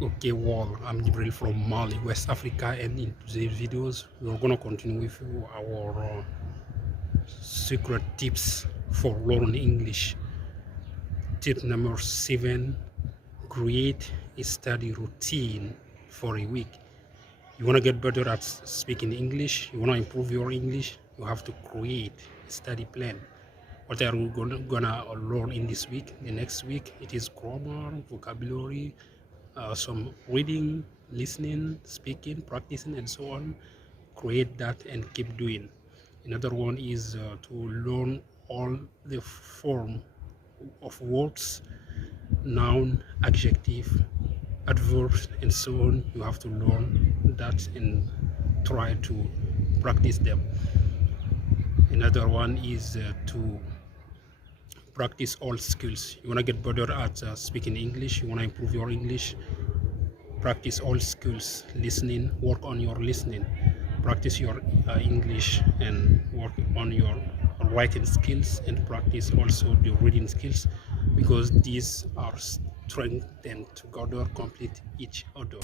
Okay, well, I'm Jibril from Mali, West Africa, and in today's videos, we're gonna continue with our secret tips for learning English. Tip number 7: create a study routine for a week. You wanna get better at speaking English, you wanna improve your English, you have to create a study plan. What are we gonna learn in this week? The next week, it is grammar, vocabulary, some reading, listening, speaking, practicing, and so on. Create that and keep doing. Another one is to learn all the form of words, noun, adjective, adverbs, and so on. You have to learn that and try to practice them. Another one is to practice all skills. You want to get better at speaking English, you want to improve your English, practice all skills. Listening, work on your listening, practice your English, and work on your writing skills, and practice also the reading skills, because these are strengthened together, complete each other.